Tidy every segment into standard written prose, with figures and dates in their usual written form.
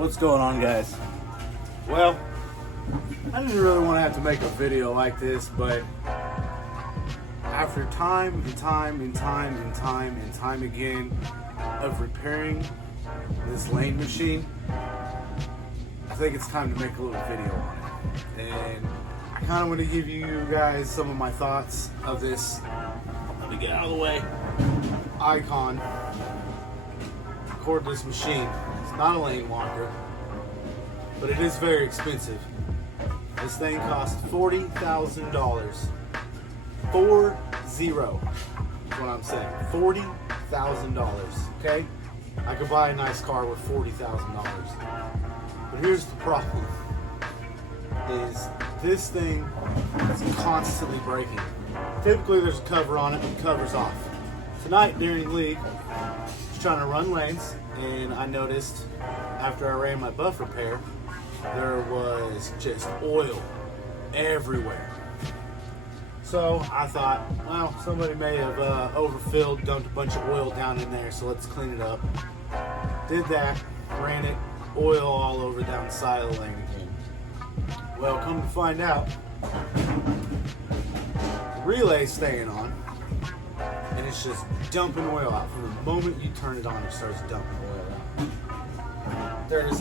What's going on, guys? Well, I didn't really want to have to make a video like this, but after time and time again of repairing this lane machine, I think it's time to make a little video on it. And I kind of want to give you guys some of my thoughts of this. Let me get out of the way. Ikon cordless machine. It's not a lane walker, but it is very expensive. This thing cost $40,000. 40 is what I'm saying. $40,000. Okay? I could buy a nice car with $40,000. But here's the problem. Is this thing is constantly breaking. Typically there's a cover on it and the cover's off. Tonight during league, I was trying to run lanes, and I noticed after I ran my buffer pair, there was just oil everywhere. So I thought, well, somebody may have overfilled, dumped a bunch of oil down in there, so let's clean it up. Did that, ran it, oil all over down the side of the lane again. Well, come to find out, the relay's staying on, and it's just dumping oil out. From the moment you turn it on, it starts dumping oil out. There's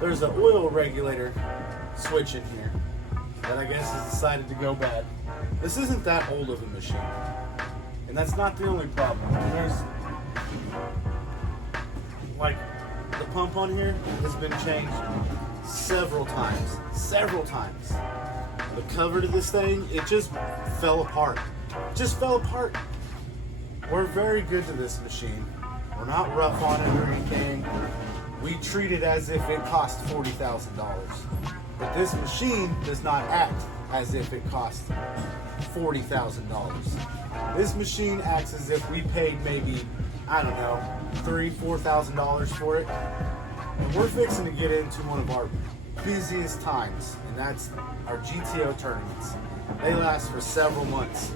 there's an oil regulator switch in here that I guess has decided to go bad. This isn't that old of a machine, and that's not the only problem. There's like the pump on here has been changed several times. The cover to this thing, it just fell apart. We're very good to this machine. We're not rough on it or anything. We treat it as if it cost $40,000. But this machine does not act as if it cost $40,000. This machine acts as if we paid maybe, I don't know, $3,000, $4,000 for it. And we're fixing to get into one of our busiest times, and that's our GTO tournaments. They last for several months.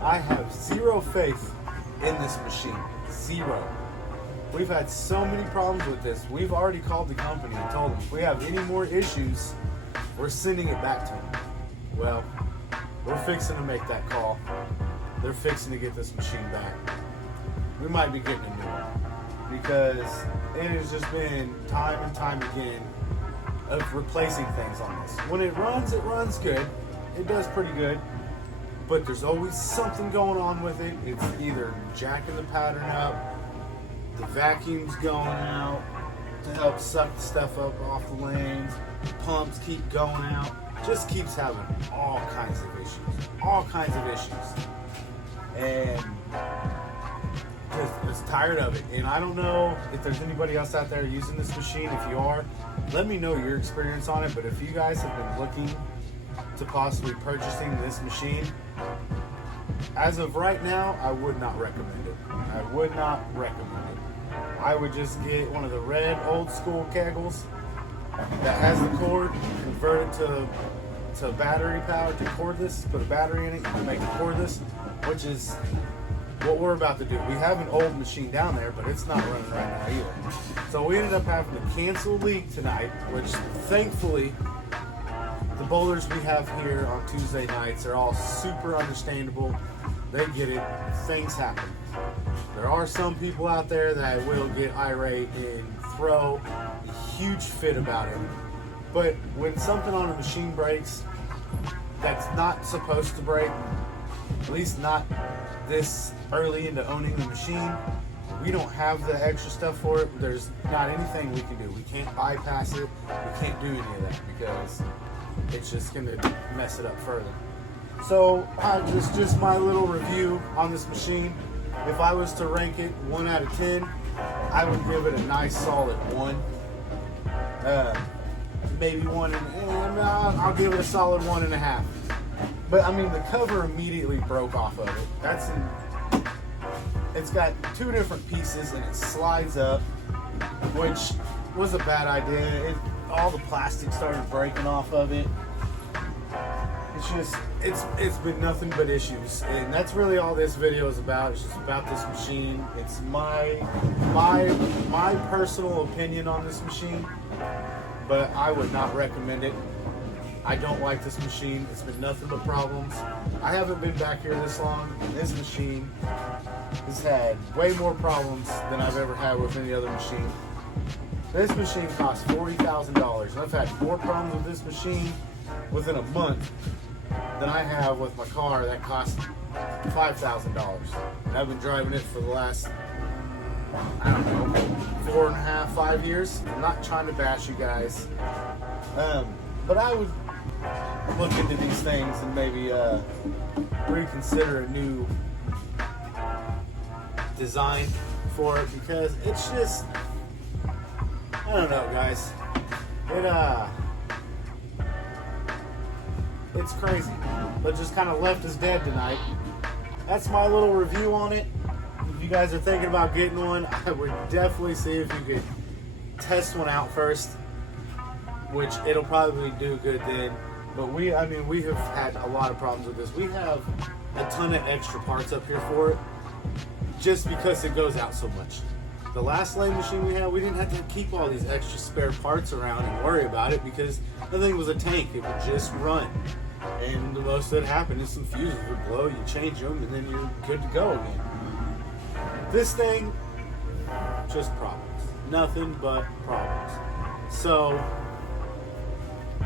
I have zero faith in this machine. Zero. We've had so many problems with this. We've already called the company and told them if we have any more issues, we're sending it back to them. Well, we're fixing to make that call. They're fixing to get this machine back. We might be getting a new one because it has just been time and time again of replacing things on this. When it runs good. It does pretty good, but there's always something going on with it. It's either jacking the pattern up, the vacuum's going out to help suck the stuff up off the lanes, pumps keep going out, just keeps having all kinds of issues. And just tired of it. And I don't know if there's anybody else out there using this machine. If you are, let me know your experience on it. But if you guys have been looking to possibly purchasing this machine, as of right now, I would not recommend it. I would just get one of the red old school kegels that has the cord, convert it to battery power, to cordless, put a battery in it, and make it cordless, which is what we're about to do. We have an old machine down there, but it's not running right now either. So we ended up having to cancel league tonight, which thankfully the bowlers we have here on Tuesday nights are all super understandable. They get it. Things happen. There are some people out there that will get irate and throw a huge fit about it. But when something on a machine breaks that's not supposed to break, at least not this early into owning the machine, we don't have the extra stuff for it. There's not anything we can do. We can't bypass it. We can't do any of that because it's just going to mess it up further. So just my little review on this machine. If I was to rank it 1 out of 10, I would give it a nice solid 1. Maybe 1 and I'll give it a solid 1.5. But I mean, the cover immediately broke off of it. It's got 2 different pieces and it slides up, which was a bad idea. All the plastic started breaking off of it. it's been nothing but issues, and that's really all this video is about. It's just about this machine. It's my personal opinion on this machine, but I would not recommend it. I don't like this machine. It's been nothing but problems. I haven't been back here this long, and this machine has had way more problems than I've ever had with any other machine. This machine costs $40,000, and I've had more problems with this machine within a month than I have with my car that cost $5,000. And I've been driving it for the last, I don't know, 4.5, 5 years. I'm not trying to bash you guys, but I would look into these things and maybe reconsider a new design for it, because it's just, I don't know, guys. It's crazy, but just kind of left us dead tonight. That's my little review on it. If you guys are thinking about getting one, I would definitely see if you could test one out first, which it'll probably do good then. But we have had a lot of problems with this. We have a ton of extra parts up here for it, just because it goes out so much. The last lathe machine we had, we didn't have to keep all these extra spare parts around and worry about it, because the thing was a tank. It would just run. And the most that happened is some fuses would blow, you change them, and then you're good to go again. This thing, just problems. Nothing but problems. So,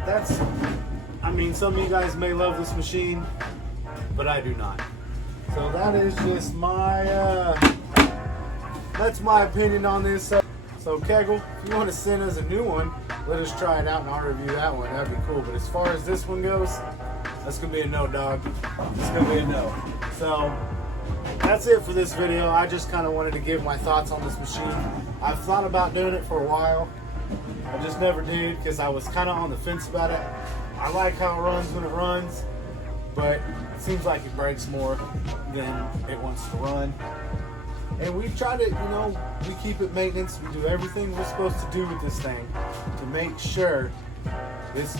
that's, I mean, some of you guys may love this machine, but I do not. So that is just my, that's my opinion on this. So Kegel, if you want to send us a new one, let us try it out and I'll review that one. That'd be cool. But as far as this one goes, that's going to be a no, dog. It's going to be a no. So that's it for this video. I just kind of wanted to give my thoughts on this machine. I've thought about doing it for a while. I just never did, because I was kind of on the fence about it. I like how it runs when it runs, but it seems like it breaks more than it wants to run. And we try to, we keep it maintenance. We do everything we're supposed to do with this thing to make sure this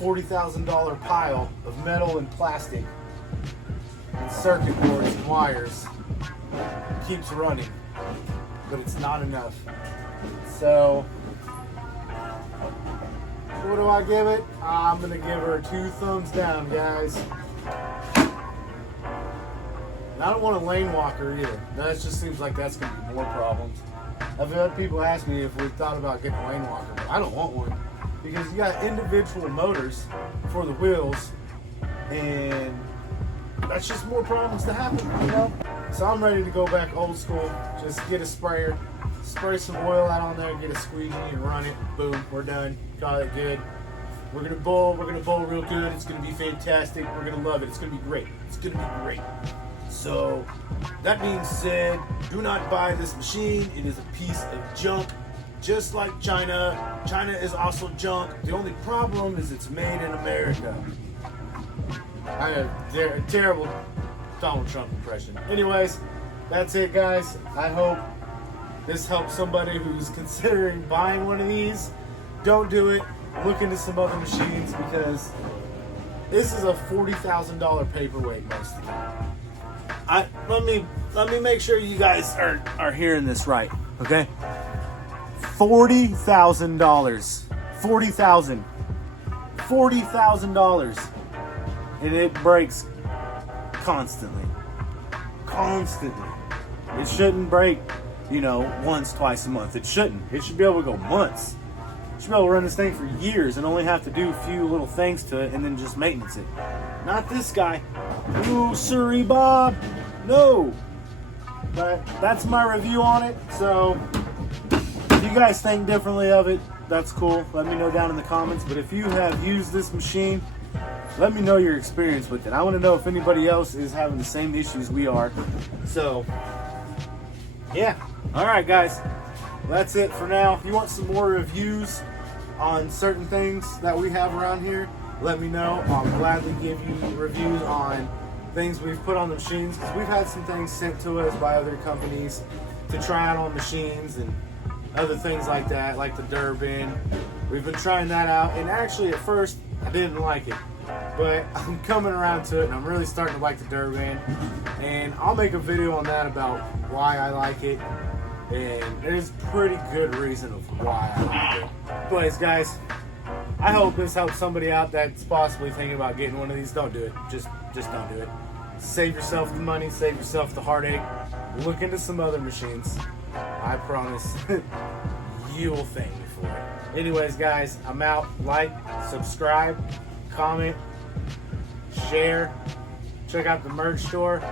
$40,000 pile of metal and plastic and circuit boards and wires keeps running. But it's not enough. So, what do I give it? I'm going to give her 2 thumbs down, guys. And I don't want a lane walker either. That just seems like that's going to be more problems. I've had people ask me if we thought about getting a lane walker, but I don't want one, because you got individual motors for the wheels, and that's just more problems to happen, So I'm ready to go back old school. Just get a sprayer, spray some oil out on there, get a squeegee and run it. Boom, we're done. Got it good. We're gonna bowl real good. It's gonna be fantastic. We're gonna love it. It's gonna be great. It's gonna be great. So, that being said, do not buy this machine. It is a piece of junk, just like China. China is also junk. The only problem is it's made in America. I have a terrible Donald Trump impression. Anyways, that's it, guys. I hope this helps somebody who's considering buying one of these. Don't do it. Look into some other machines, because this is a $40,000 paperweight most of the time. Let me make sure you guys are hearing this right, okay? $40,000. $40,000. And it breaks constantly. Constantly. It shouldn't break, once, twice a month. It shouldn't. It should be able to go months. You should be able to run this thing for years and only have to do a few little things to it and then just maintenance it. Not this guy. Ooh, sorry, Bob. No. But that's my review on it. So, if you guys think differently of it, that's cool. Let me know down in the comments. But if you have used this machine, let me know your experience with it. I want to know if anybody else is having the same issues we are. So, yeah. All right, guys. That's it for now. If you want some more reviews on certain things that we have around here, let me know. I'll gladly give you reviews on things we've put on the machines, because we've had some things sent to us by other companies to try out on machines and other things like that, like the Durbin. We've been trying that out, and actually at first I didn't like it. But I'm coming around to it, and I'm really starting to like the dirt van. And I'll make a video on that about why I like it. And there's pretty good reason of why I like it. Anyways, guys, I hope this helps somebody out that's possibly thinking about getting one of these. Don't do it. Just don't do it. Save yourself the money. Save yourself the heartache. Look into some other machines. I promise you will thank me for it. Anyways, guys, I'm out. Like, subscribe, comment, share. Check out the merch store.